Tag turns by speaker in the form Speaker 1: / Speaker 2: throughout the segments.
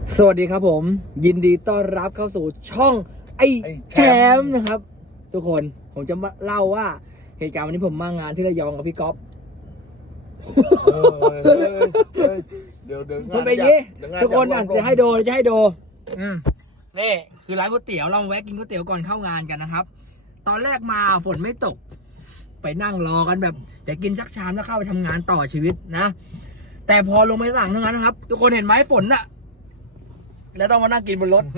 Speaker 1: สวัสดีครับผมยินดีต้อนรับเข้าสู่ช่องไอ้แชมป์นะครับทุกคนผมจะมาเล่าว่าเหตุการณ์วันนี้ผมมางานที่ระยองกับพี่ก๊อฟ
Speaker 2: เดี๋ยว
Speaker 1: มันเป็นอย่างนี้ทุกคนจะให้ดูนี่คือร้านก๋วยเตี๋ยวเราแวะกินก๋วยเตี๋ยวก่อนเข้างานกันนะครับตอนแรกมาฝนไม่ตกไปนั่งรอกันแบบเดี๋ยวกินสักชามแล้วเข้าไปทำงานต่อชีวิตนะแต่พอลงไปสั่งทั้งนั้นนะครับทุกคนเห็นไหมฝนน่ะแล้วต้องมานั่งกินบนรถ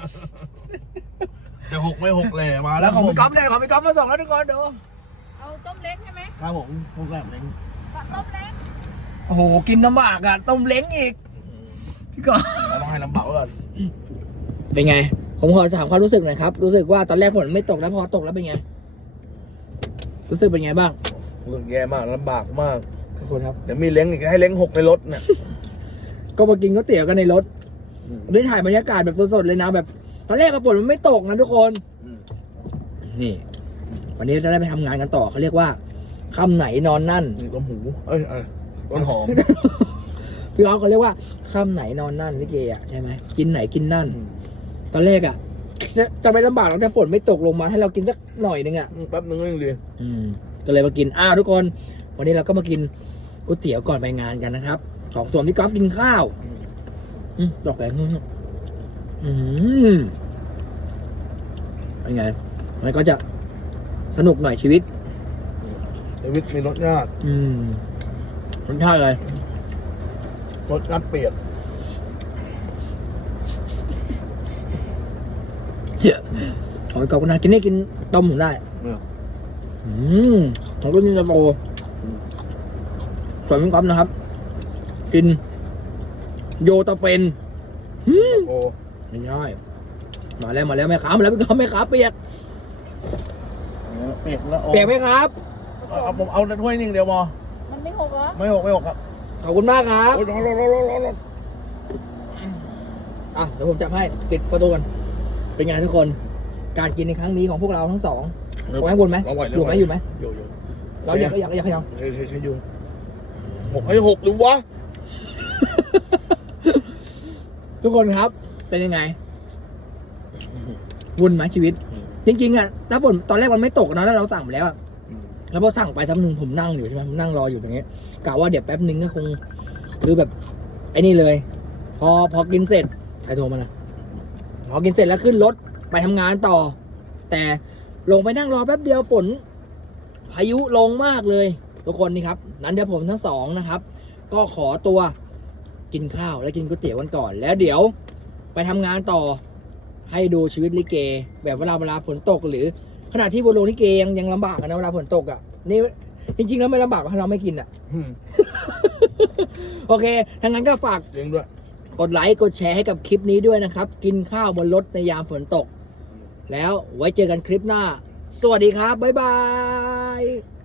Speaker 2: จะหกไม่หกเลยมา
Speaker 1: แล้วของพี่ก๊อฟเนี่ยของพี่ก๊อฟมาส่งแล้วทุกคนดู
Speaker 3: เอาต้มเล้งใช่ไหม
Speaker 2: ครับผมพวกแบบนี้
Speaker 3: ต้มเล้ง
Speaker 1: โอ้โหกินลำบากอ่ะต้มเล้งอีกพี่ก๊อฟ
Speaker 2: เราต้องให้ลำบากก่อน
Speaker 1: เป็นไงผมขอถามความรู้สึกหน่อยครับรู้สึกว่าตอนแรกฝนไม่ตกแล้วพอตกแล้วเป็นไงรู้สึกเป็นไงบ้าง
Speaker 2: รู้สึกแย่มากลำบากมาก
Speaker 1: ทุกคนครับ
Speaker 2: เดี๋ยวมีเล้งอีกให้เล้งหกในรถเนี่ย
Speaker 1: ก็มากินก๋วยเตี๋ยวกันในรถได้ถ่ายบรรยากาศแบบสดๆเลยนะแบบตอนแรกฝนมันไม่ตกนะทุกคนนี่วันนี้จะได้ไปทำงานกันต่อเขาเรียกว่าค่ำไหนนอนนั่น
Speaker 2: นี่ต้มหูต้นหอม
Speaker 1: พี่อ๊อฟเขาเรียกว่าค่ำไหนนอนนั่นนี่เกย์อ่ะใช่ไหมกินไหนกินนั่นตอนแรกอ่ะจะไม่ลำบากแล้วแต่ฝนไม่ตกลงมาให้เรากินสักหน่อยนึงอ่ะ
Speaker 2: แป๊บนึงเองดี
Speaker 1: ก็เลยมากินทุกคนวันนี้เราก็มากินก๋วยเตี๋ยวก่อนไปงานกันนะครับของส่วนพี่ก๊อฟกินข้าวดอกแหลมเป็นไงมันก็จะสนุกหน่อยชีวิต
Speaker 2: มีรสชาติ
Speaker 1: รสชาติอะไร
Speaker 2: รสชาติเปียก
Speaker 1: ของพี่ก๊อฟก็น่ากินได้กินต้มผมได้ของรุ่นนี้จะโตส่วนพี่ก๊อฟนะครับกินโยตาเป็น
Speaker 2: โอ้
Speaker 1: ไม่ใช่มาแล้วแม่ค้ามาแล้วพี่ก๊อฟแม่ค้าเปียก
Speaker 2: แล้ว
Speaker 1: เปียกไหมครับ
Speaker 2: ผมเอาถ้วยนึงเดียว
Speaker 3: มันไม่หกเหรอ
Speaker 2: ไม่หกครับ
Speaker 1: ขอบคุณมากครับ
Speaker 2: ร้อน
Speaker 1: เดี๋ยวผมจับให้ปิดประตูกันเป็นไงทุกคนการกินในครั้งนี้ของพวกเราทั้งสองโอ้ยวนไหมอยู่ไหมเราอยากขยับ
Speaker 2: ให้อยู่ให้หกหรือวะ
Speaker 1: ทุกคนครับเป็นยังไงวุ่นไหมชีวิตจริงๆอ่ะถ้าฝนตอนแรกมันไม่ตกนะแล้วเราสั่งไปแล้วแล้วพอสั่งไปทับหนึ่งผมนั่งอยู่ใช่ไหมผมนั่งรออยู่ตรงนี้กะว่าเดี๋ยวแป๊บนึงก็คงคือแบบไอ้นี่เลยพอกินเสร็จใครโทรมานะพอกินเสร็จแล้วขึ้นรถไปทำงานต่อแต่ลงไปนั่งรอแป๊บเดียวฝนพายุลงมากเลยทุกคนนี่ครับนั้นเดี๋ยวผมทั้งสองนะครับก็ขอตัวกินข้าวและกินก๋วยเตี๋ยวกันก่อนแล้วเดี๋ยวไปทำงานต่อให้ดูชีวิตลิเกแบบเวลาฝนตกหรือขณะที่บนโรงลิเกยังลำบากกันนะเวลาฝนตกอ่ะนี่จริงๆแล้วไม่ลำบากเพราะเราไม่กินอ่ะโอเคทั้งนั้นก็ฝากกดไลค์กดแชร์ให้กับคลิปนี้ด้วยนะครับกินข้าวบนรถในยามฝนตกแล้วไว้เจอกันคลิปหน้าสวัสดีครับบ๊ายบาย